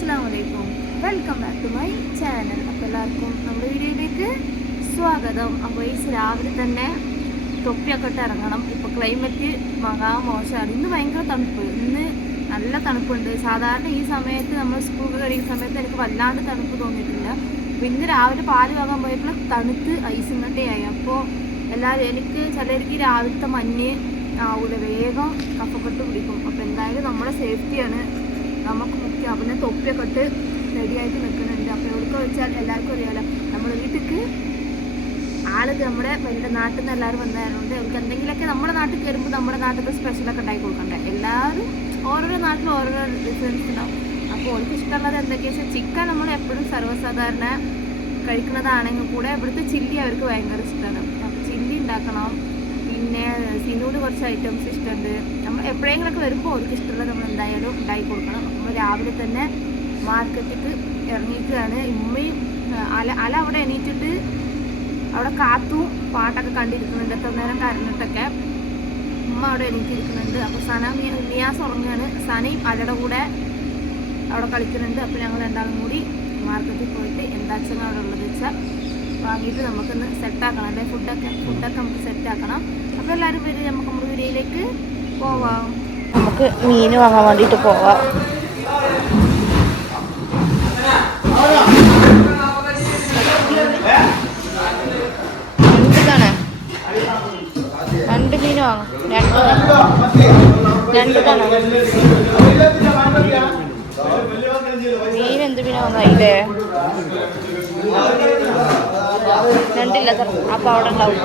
അസ്സലാമലൈക്കും, welcome back to my channel. അപ്പോൾ എല്ലാവർക്കും നമ്മുടെ വീഡിയോയിലേക്ക് സ്വാഗതം. അപ്പോൾ ഈ രാവിലെ തന്നെ തൊപ്പിയൊക്കെ ഇട്ട് ഇറങ്ങണം. ഇപ്പോൾ ക്ലൈമറ്റ് മോശമാണ്. ഇന്ന് ഭയങ്കര തണുപ്പ്, ഇന്ന് നല്ല തണുപ്പുണ്ട്. സാധാരണ ഈ സമയത്ത് നമ്മൾ സ്കൂൾ കഴിയുന്ന സമയത്ത് എനിക്ക് വല്ലാണ്ട് തണുപ്പ് തോന്നിയിട്ടില്ല. അപ്പോൾ ഇന്ന് രാവിലെ പാല് വാങ്ങാൻ പോയപ്പോൾ തണുത്ത് ഐസും കട്ടയായി. അപ്പോൾ എല്ലാവരും ചിലർക്ക് രാവിലത്തെ മഞ്ഞ് ആവൂല, വേഗം കഫക്കെട്ട് പിടിക്കും. അപ്പോൾ എന്തായാലും നമ്മുടെ സേഫ്റ്റിയാണ് നമുക്ക് മുഖ്യം. പിന്നെ തൊപ്പിയൊക്കെ ഇട്ട് റെഡിയായിട്ട് നിൽക്കുന്നുണ്ട്. അപ്പോൾ എവിടെയൊക്കെ വെച്ചാൽ എല്ലാവർക്കും അറിയാമല്ലോ, നമ്മുടെ വീട്ടിലേക്ക് നമ്മുടെ വലിയ നാട്ടിൽ നിന്ന് എല്ലാവരും വന്നതായതുകൊണ്ട് അവർക്ക് എന്തെങ്കിലുമൊക്കെ നമ്മുടെ നാട്ടിൽ കയറുമ്പോൾ നമ്മുടെ നാട്ടിലത്തെ സ്പെഷ്യലൊക്കെ ഉണ്ടാക്കി കൊടുക്കണ്ടേ. എല്ലാവരും ഓരോരോ നാട്ടിലും ഓരോരോ ഡിഫറൻസ് ഉണ്ടാവും. അപ്പോൾ അവർക്ക് ഇഷ്ടമുള്ളത് എന്തൊക്കെയാ വെച്ചാൽ ചിക്കൻ നമ്മൾ എപ്പോഴും സർവ്വസാധാരണ കഴിക്കുന്നതാണെങ്കിൽ കൂടെ ഇവിടുത്തെ ചില്ലി അവർക്ക് ഭയങ്കര ഇഷ്ടമാണ്. അപ്പോൾ ചില്ലി ഉണ്ടാക്കണം. പിന്നെ സിനൂട് കുറച്ച് ഐറ്റംസ് ഇഷ്ടമുണ്ട്. നമ്മൾ എപ്പോഴെങ്കിലൊക്കെ വരുമ്പോൾ അവർക്ക് ഇഷ്ടമുള്ളത് നമ്മൾ എന്തായാലും ഉണ്ടാക്കി കൊടുക്കണം. നമ്മൾ രാവിലെ തന്നെ മാർക്കറ്റിലേക്ക് ഇറങ്ങിയിട്ടാണ്. ഉമ്മയും അല അവിടെ എണീറ്റിട്ട് അവിടെ കാത്തും പാട്ടൊക്കെ കണ്ടിരിക്കുന്നുണ്ട്. എത്ര നേരം കരഞ്ഞിട്ടൊക്കെ ഉമ്മ അവിടെ എണീറ്റിരിക്കുന്നുണ്ട്. അപ്പോൾ നിയാസ് ഉറങ്ങുകയാണ്. സനയും അലയുടെ കൂടെ അവിടെ കളിക്കുന്നുണ്ട്. അപ്പോൾ ഞങ്ങൾ രണ്ടാളും കൂടി മാർക്കറ്റിൽ പോയിട്ട് എന്താച്ചാൽ അവിടെ ഉള്ളത് വെച്ചാൽ വാങ്ങിയിട്ട് നമുക്കൊന്ന് സെറ്റാക്കണം. അല്ലെ ഫുഡൊക്കെ നമുക്ക് സെറ്റാക്കണം. അപ്പോൾ എല്ലാവരും വരും, നമുക്ക് നമ്മുടെ വീഡിയോയിലേക്ക് പോവാം. നമുക്ക് മീൻ വാങ്ങാൻ വേണ്ടിയിട്ട് പോവാം. രണ്ട് മീൻ വാങ്ങാം. രണ്ട് തന്നെ മീൻ. എന്ത് മീൻ വാങ്ങാം? ഇല്ലേ രണ്ടില്ല സാർ. അപ്പോൾ അവിടെ ഉണ്ടാവും.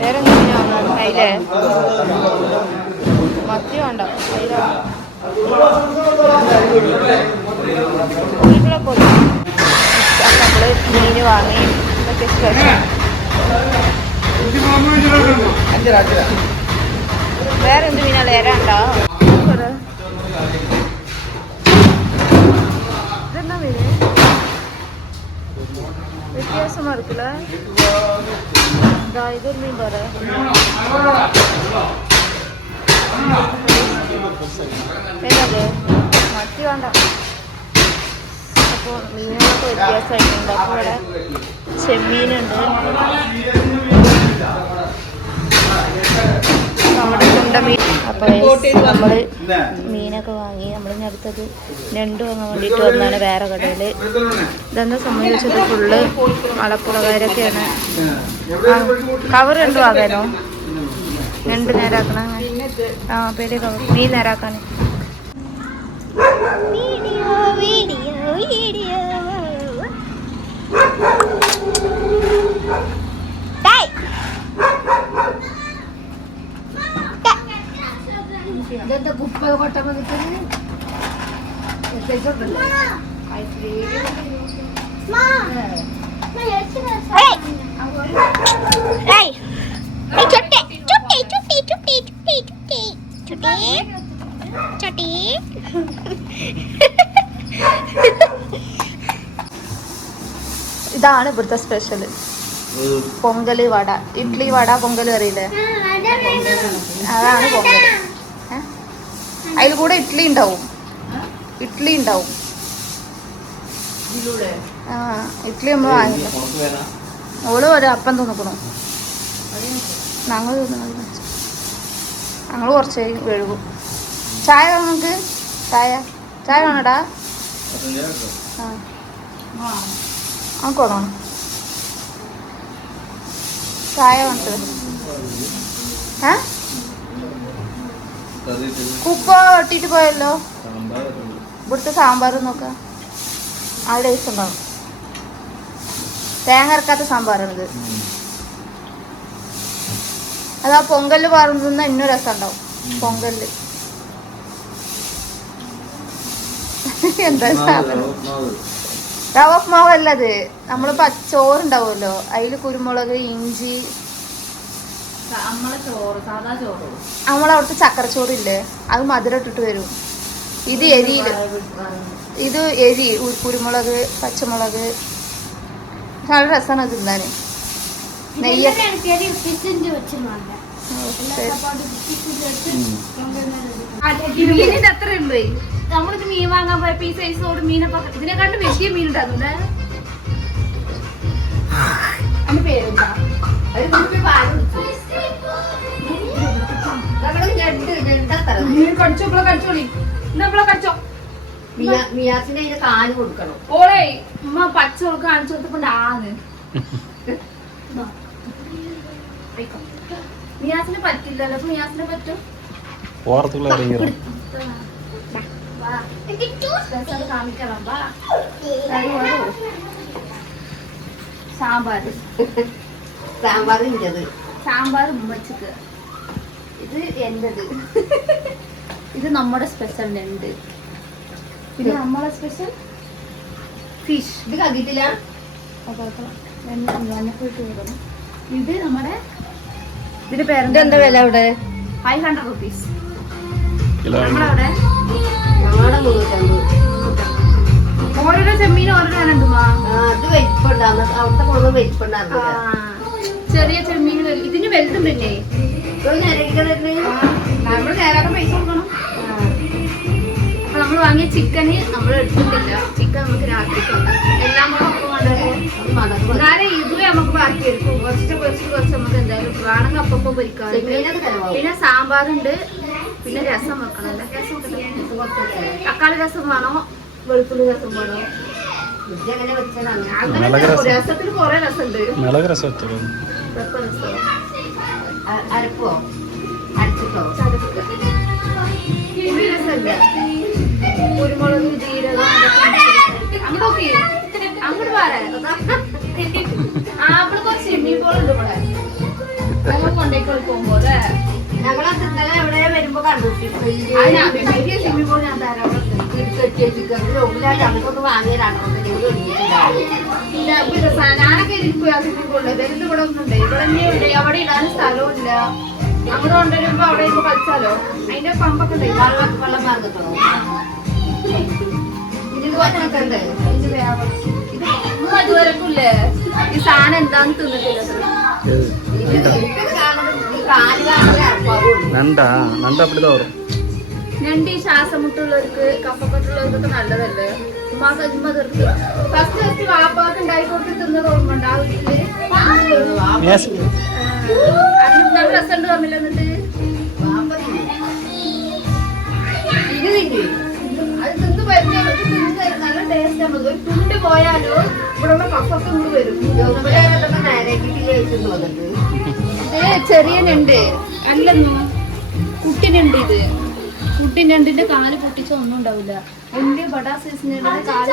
വേറെ എന്ത് മീൻ വാങ്ങാം? അതിലേ മത്തി വേണ്ട. ഇവിടെ പോയി നമ്മള് മീൻ വാങ്ങി. ഇതൊക്കെ സ്പെഷ്യൽ. വേറെ എന്ത് മീനാ? ലേരാണ്ടോ? ഇതെന്നാ മീന്? വ്യത്യാസമാ இருக்குல்ல. ഇതൊരു മീൻ പറ. ഏതത്? മത്തി വേണ്ട. അപ്പോൾ മീനുകളൊക്കെ വ്യത്യാസമായിട്ടുണ്ട്. അപ്പോൾ ഇവിടെ ചെമ്മീനുണ്ട്. നമ്മുടെ ചുണ്ടമീൻ. അപ്പോൾ നമ്മൾ മീനൊക്കെ വാങ്ങി. നമ്മളിനി അടുത്തത് ഞണ്ട് വാങ്ങാൻ വേണ്ടിയിട്ട് വന്നാണ് വേറെ കടയിൽ. ഇതെന്താ സംബന്ധിച്ചത് ഫുള്ള് മലപ്പുറക്കാരൊക്കെയാണ്. കവർ രണ്ട് വാങ്ങാനോ? ഞണ്ട് നേരാക്കണം. പേര് കവർ മീൻ നേരാക്കാൻ. ഇതെന്താ കുപ്പ കൊട്ടൊക്കെ കിട്ടുന്നത്? ഇതാണ് ഇവിടുത്തെ സ്പെഷ്യല്. പൊങ്കല് വട, ഇഡ്ലി വട, പൊങ്കൽ അറിയില്ലേ? അതാണ് പൊങ്കൽ. അതിൽ കൂടെ ഇഡ്ലി ഉണ്ടാവും. ഇഡ്ലി നമ്മൾ വാങ്ങില്ല. ഓള് ഒരു അപ്പം തോന്നിക്കണു. ഞങ്ങൾ കുറച്ച് വെഴുകും. ചായ നമുക്ക് ചായ വേണടാ. നമുക്ക് വേണം ചായ വേണ്ടത്. കുപ്പ വെട്ടിട്ട് പോയല്ലോ. ഇവിടുത്തെ സാമ്പാർ നോക്കാം. ആ ടേസ്റ്റ് ഉണ്ടാവും. തേങ്ങ അരക്കാത്ത സാമ്പാറാണിത്. അതാ പൊങ്കല് പറഞ്ഞ ഇന്നും രസം ഉണ്ടാവും. പൊങ്കല് എന്താ സാധനം? റവ ഉപ്മാവല്ലത്. നമ്മള് പച്ചോറുണ്ടാവുമല്ലോ, അതില് കുരുമുളക്, ഇഞ്ചി. നമ്മളവിടുത്തെ ചക്കരച്ചോറില്ലേ, അത് മധുരം ഇട്ടിട്ട് വരും. ഇത് എരിയില്. ഇത് എരി, കുരുമുളക്, പച്ചമുളക്. നല്ല രസമാണ് തിന്നാന്. നെയ്യൊക്കെ മീനിന്റെ അത്ര ഉള്ളൂ. നമ്മളിത് മീൻ വാങ്ങാൻ പോയപ്പോ ഈ സൈസോട് മീനൊക്കെ ഇതിനെക്കാട്ടും വലിയ മീൻ ഉണ്ടാകുന്നുണ്ട്. അതിന്റെ പേരെന്താ? കടിച്ചോ കടിച്ചോളി കടിച്ചോ. കാല് കൊടുക്കണം. ഓളെ ഉമ്മ പച്ചവൾക്ക് കാണിച്ചു കൊടുത്തപ്പോണ്ട് ആന്ന് മിയാസിന് പറ്റില്ലല്ലോ. അപ്പൊ മിയാസിനെ പറ്റും. കാണിക്കണം. സാമ്പാർ സാമ്പാർ ഉമ്മച്ചക്ക്. ഇത് എന്റത്. ഇത് നമ്മുടെ സ്പെഷ്യൽ ഉണ്ട്. പിന്നെ നമ്മളെ സ്പെഷ്യൽ ഫിഷ്. ഇത് കണ്ടിട്ടില്ല. ഇത് നമ്മുടെ ഇതിന്റെ പേരെന്താ? എന്താ വില അവിടെ? 500 rupees. നമ്മളവിടെ ഓരോരോ ചെമ്മീനും ഓരോരോ വേനുണ്ടുമാ. ചെറിയ ചെമ്മീൻ ഇതിന് വലുതുണ്ടല്ലേ? നമ്മള് നേരാക്കാൻ പൈസ കൊടുക്കണം. അപ്പൊ നമ്മൾ വാങ്ങിയ ചിക്കന് നമ്മൾ എടുത്തിട്ടില്ല. ചിക്കൻ നമുക്ക് രാത്രിക്കുണ്ട്. എല്ലാം എന്നാലും ഇതുവരെ നമുക്ക് ബാക്കിയെടുക്കും. കുറച്ച് നമുക്ക് എന്തായാലും വേണമെങ്കിൽ അപ്പം പൊരിക്കാം. പിന്നെ സാമ്പാറുണ്ട്. പിന്നെ രസം വെക്കണം. തക്കാളി രസം വേണോ വെളുത്തുള്ളി രസം വേണോ? അങ്ങനെ രസത്തിന് കൊറേ രസമുണ്ട്. അരപ്പോ അരച്ചിട്ടോ രസമല്ല. കുരുമുളക് ജീരകം അങ്ങോട്ട് അങ്ങോട്ട് പറയാ. അവിടെ കുറച്ച് സ്വിമ്മിംഗ് പൂൾ ഉണ്ട്. ഇവിടെ ഞങ്ങൾ കൊണ്ടേക്കോളി പോകുമ്പോ ഞങ്ങളത് ഇന്നലെ എവിടെ വരുമ്പോ കണ്ടു. സ്വിമ്മിംഗ് പൂൾ ഞാൻ തരാം. നമുക്കൊന്ന് വാങ്ങിയതാണോ? ഞാനൊക്കെ ഇരിക്കും ആ സ്വിമ്മിംഗ് പൂളിൽ. വലുത് ഇവിടെ ഒന്നുണ്ട്. ഇവിടെ തന്നെ അവിടെ ഇടാനും സ്ഥലവും ഇല്ല. അങ്ങോട്ട് കൊണ്ടുവരുമ്പോ അവിടെ ഇരുന്ന് കളിച്ചാലോ. അതിന്റെ പമ്പൊക്കെ ഉണ്ട്. വെള്ളം മാർഗത്തോ ഇതുവരെക്കില്ലേ ഈ സാധനം എന്താന്ന് തിന്നിട്ടില്ല. ഞണ്ട് ഈ ശ്വാസമുട്ടുള്ളവർക്ക് കഫക്കെട്ടുള്ളവർക്കൊക്കെ നല്ലതല്ലേ? ഫസ്റ്റ് വാപ്പാക്ക് ഉണ്ടായി കൊടുത്ത് തിന്നത് ഓർമ്മ ഉണ്ട്. ആ വീട്ടില് നല്ല രസമുണ്ട് പറഞ്ഞില്ല. എന്നിട്ട് അത് തിന്ന് പരിചയം നല്ല ടേസ്റ്റ് ആണ്. ഒരു തുണ്ട് പോയാലോ ഇവിടെ കഫൊക്കെ ഇങ്ങോട്ട് വരും. ഇത് ചെറിയ ഞണ്ട് അല്ലെന്നോ കുട്ടിനുണ്ട്. ഇത് കുട്ടിനുണ്ടിന്റെ കാല് പൊട്ടിച്ച ഒന്നും ഉണ്ടാവില്ല. വലിയ ബഡാ സൈസിന്റെ കാല്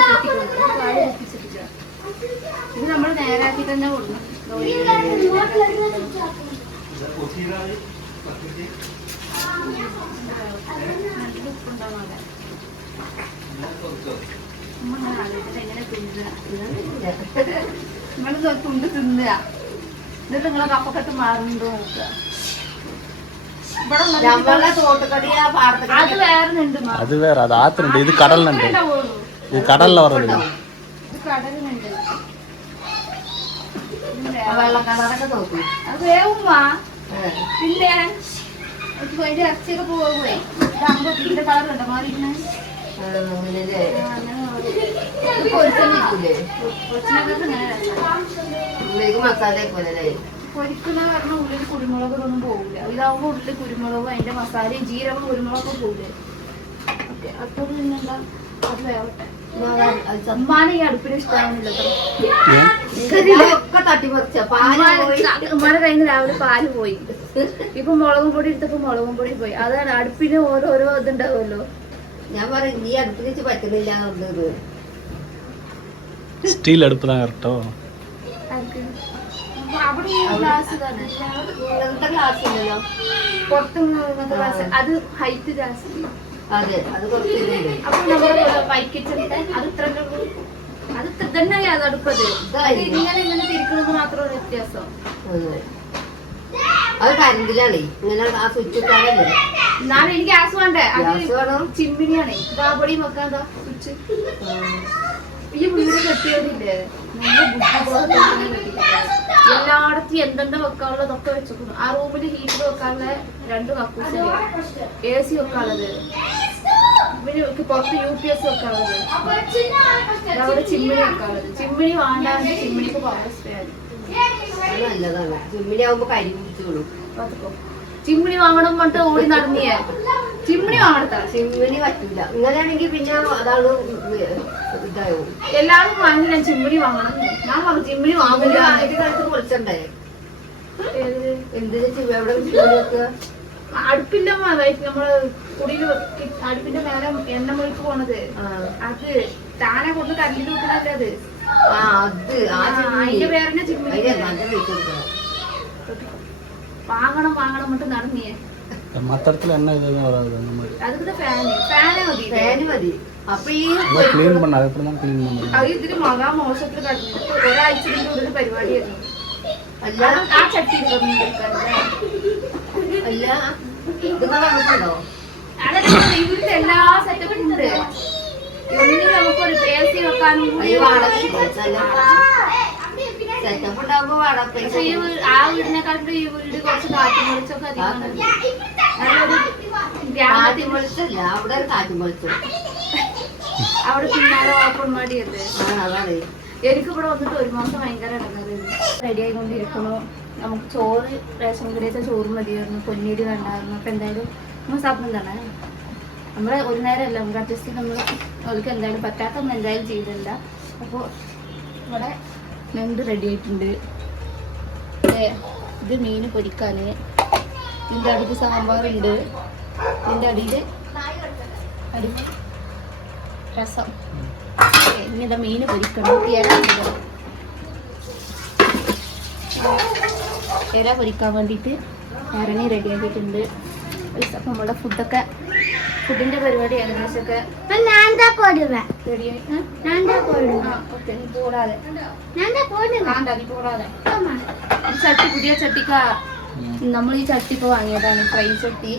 പൊട്ടിച്ചിട്ടില്ല. ഇത് നമ്മൾ നേരാക്കി തന്നെ കൊടുക്കും. നമ്മള് തുണ്ട് തിന്നുക. എന്നിട്ട് നിങ്ങളെ കപ്പക്കെട്ട് മാറുന്നുണ്ടോ നോക്കുക. അത് വേറെ ഉണ്ട്. അത് വേറെ. അത് ആത്തിനുണ്ട്. ഇത് കടലിനുണ്ട്. ഇത് കടലിനെ പറയുന്നത്. കടലിനുണ്ട്. വെള്ളക്കളറൊക്കെ അത് വേവുമ്മാ. പിന്നെ അതിന്റെ ഇറച്ചിയൊക്കെ പോകുമേ. ഇതാകുമ്പോ ഇതിന്റെ കളറുണ്ടോ മാറിയിരുന്നെ? പൊരിക്കുന്ന കാരണം ഉള്ളിൽ കുരുമുളകൊന്നും പോകില്ല. ഇതാവുമ്പോ ഉള്ളിൽ കുരുമുളകും അതിന്റെ മസാലയും ജീരകം കുരുമുളകൊക്കെ പോകില്ലേ. ഓക്കെ അപ്പോൾ പിന്നെന്താ അത് വേവട്ടെ. ഉമ്മാനെ ഈ അടുപ്പിന് ഇഷ്ടമാവുന്നില്ല. ഉമ്മാനെ കഴിഞ്ഞ് രാവിലെ പാല് പോയി. ഇപ്പൊ മുളകും പൊടി എടുത്തപ്പോ മുളകും പൊടി പോയി. അതാണ് അടുപ്പിന് ഓരോരോ ഇതുണ്ടാവുമല്ലോ. ഞാൻ പറയും നീ അടുപ്പിൽ വെച്ച് പറ്റുന്നില്ല. സ്റ്റീൽ അടുപ്പ് தான் കറക്റ്റോ? അവിടെ ഗ്ലാസ് തന്നെ. ഇങ്ങനത്തെ ഗ്ലാസ് ഇല്ലല്ലോ. പുറത്ത് ഗ്ലാസ്. അത് ഹൈറ്റ് ഗ്ലാസ്. അതെ അത് കുറച്ച്. അപ്പൊ നമ്മുടെ വൈക്കിച്ചത്തെ അത് ഇത്ര അത് തന്നെ അത് അടുപ്പത്. ഇങ്ങനെ ഇങ്ങനെ തിരിക്കണമെന്ന് മാത്രമുള്ള വ്യത്യാസം. അത് കറണ്ടിലാണ്. ഇങ്ങനെ ആ സ്വിച്ച് ഇട്ടാലല്ലേ. എന്നാലും എനിക്ക് ഗ്യാസ് വേണ്ടേ. അത് ചിമ്മിനിയാണ്. ഇതാ പൊടിയും വെക്കാൻ സ്വിച്ച്. ഈ വീട് കെട്ടിയതില്ലേ നല്ല ബുദ്ധിബോധം എല്ലായിടത്തും എന്തെന്താ വെക്കാനുള്ളതൊക്കെ വെച്ചിരിക്കുന്നു. ആ റൂമിൽ ഹീറ്റർ വെക്കാനുള്ള 2 കക്കൂസ്, AC വെക്കാനുള്ളത്, പിന്നെ പുറത്ത് UPS വെക്കാനുള്ളത്, അവിടെ ചിമ്മിണി വെക്കാനുള്ളത്. ചിമ്മിണി വേണ്ടാണ്ട് ചിമ്മിണിക്ക് പവർ സ്പ്രേ ആയി. അത് നല്ലതാണ്. ചിമ്മിനി ആവുമ്പോ കരി പിടിച്ചോളൂ. ചിമ്മിണി വാങ്ങണം പറഞ്ഞിട്ട് ഓടി നടന്നിയേ. ചിമ്മിണി വാങ്ങണത്ത ചിമ്മിനി പറ്റില്ല. ഇങ്ങനെയാണെങ്കിൽ പിന്നെ അതാണ് ഇതാവും. എല്ലാവരും വാങ്ങി ഞാൻ ചിമ്മിണി വാങ്ങണം. ഞാൻ പറഞ്ഞു ചിമ്മിണി വാങ്ങില്ല. കാലത്ത് പൊളിച്ചണ്ടേ? എന്തിനാ എവിടെ ചിമ്മിനി വെക്കുക? അടുപ്പില്ല നമ്മള് കുടിയില് അടുപ്പിന്റെ മേലെ എണ്ണ മൊഴിക്ക് പോണത്. അത് താനെ കൊണ്ട് കല്ലിൽ വെക്കണല്ലേ അത്. അതിന്റെ പേരെന്നെ ചിമ്മിണി. വാങ്ങണം വാങ്ങണം എന്നിട്ട് നടന്നിയേ. മൊത്തത്തിൽ എണ്ണ அதுக்கு ഫാന് മതി. അപ്പൊ ഈ ക്ലീൻ പണ്ണ എപ്പോഴും ക്ലീൻ പണ്ണ അത് ഇതിന് മകാ മോശത്തിൽ കിടന്നു. ഒരാഴ്ചയുടെ ഉള്ളിൽ പരിപാടിയായിരുന്നു. അല്ല ആ ചട്ടി അല്ല ഇത് നമുക്കുണ്ടോ? ഇവിടുത്തെ എല്ലാ സെറ്റപ്പും ഉണ്ട്. ഒന്നിനും നമുക്കൊരു AC വെക്കാനും കൂടി സെറ്റപ്പ് ഉണ്ടാവുമ്പോ വാടക ആ വീടിനെക്കാട്ടും ഈ വീട് കുറച്ച് കാറ്റും വെളിച്ചൊക്കെ അധികമാണ്. വെളിച്ചല്ല, അവിടെ കാറ്റും വെളിച്ചം. അവിടെ പിന്നാലെ ഓപ്പൺ മടിയല്ലേ. അതാണ് എനിക്ക് ഇവിടെ വന്നിട്ട് 1 മാസം ഭയങ്കര ഇടങ്ങാറായിരുന്നു. റെഡി ആയിക്കൊണ്ടിരിക്കണു. നമുക്ക് ചോറ് റേഷൻ കടയിലത്തെ ചോറ് മതിയായിരുന്നു, പൊന്നിയരി വേണ്ടായിരുന്നു. അപ്പം എന്തായാലും നമ്മൾ സാപ്പിടും തന്നെ നമ്മൾ ഒരു നേരമല്ല, നമുക്ക് അഡ്ജസ്റ്റ് നമ്മൾ അവർക്ക് എന്തായാലും പറ്റാത്തൊന്നും എന്തായാലും ചെയ്തില്ല. അപ്പോൾ ഇവിടെ ഞണ്ട് റെഡി ആയിട്ടുണ്ട്. ഇത് മീൻ പൊരിക്കാൻ, ഇതിൻ്റെ അടുത്ത് സാമ്പാറുണ്ട്, ഇതിൻ്റെ അടിയിൽ രസം. ഇനി ഇതാ മീൻ പൊരിക്കണം. ഇര പൊരിക്കാൻ വേണ്ടിയിട്ട് ഇറങ്ങി റെഡി ആക്കിയിട്ടുണ്ട്. അപ്പം നമ്മുടെ ഫുഡിൻ്റെ പരിപാടി ഏകദേശമൊക്കെ റെഡിയായി. ഓക്കെ, നീ പോടാതെ നീ പോടാതെ. ചട്ടി പുതിയ ചട്ടിക്ക നമ്മൾ ഈ ചട്ടി ഇപ്പോൾ വാങ്ങിയതാണ്, ഫ്രൈ ചട്ടി.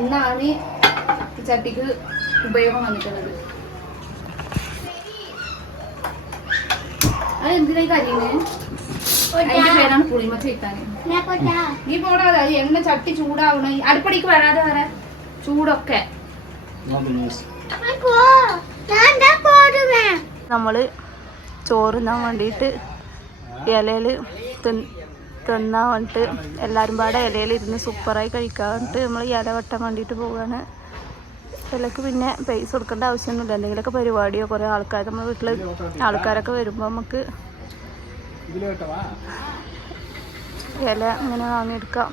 ഇന്നാണ് ഈ ചട്ടിക്ക് ഉപയോഗം വന്നിട്ടുള്ളത്. അത് എന്തിനായി കരിയുന്നത്? അതിന്റെ പേരാണ് പുളിമച്ച ഇട്ടാന്. നീ പോടാതെ. അത് എണ്ണ ചട്ടി ചൂടാവണ അടുപ്പടിക്ക് വരാതെ വരെ ചൂടൊക്കെ. നമ്മള് ചോറുന്നാൻ വേണ്ടിയിട്ട് ഇലയിൽ തിന്നാൻ വേണ്ടിയിട്ട് എല്ലാവരും പാടെ ഇലയിൽ ഇരുന്ന് സൂപ്പറായി കഴിക്കാൻ വേണ്ടിയിട്ട് നമ്മൾ ഇല വെട്ടാൻ വേണ്ടിയിട്ട് പോവുകയാണ്. ഇലക്ക് പിന്നെ പൈസ കൊടുക്കേണ്ട ആവശ്യമൊന്നുമില്ല. എന്തെങ്കിലുമൊക്കെ പരിപാടിയോ കുറേ ആൾക്കാർ നമ്മുടെ വീട്ടിൽ ആൾക്കാരൊക്കെ വരുമ്പോൾ നമുക്ക് ഇല അങ്ങനെ വാങ്ങിയെടുക്കാം.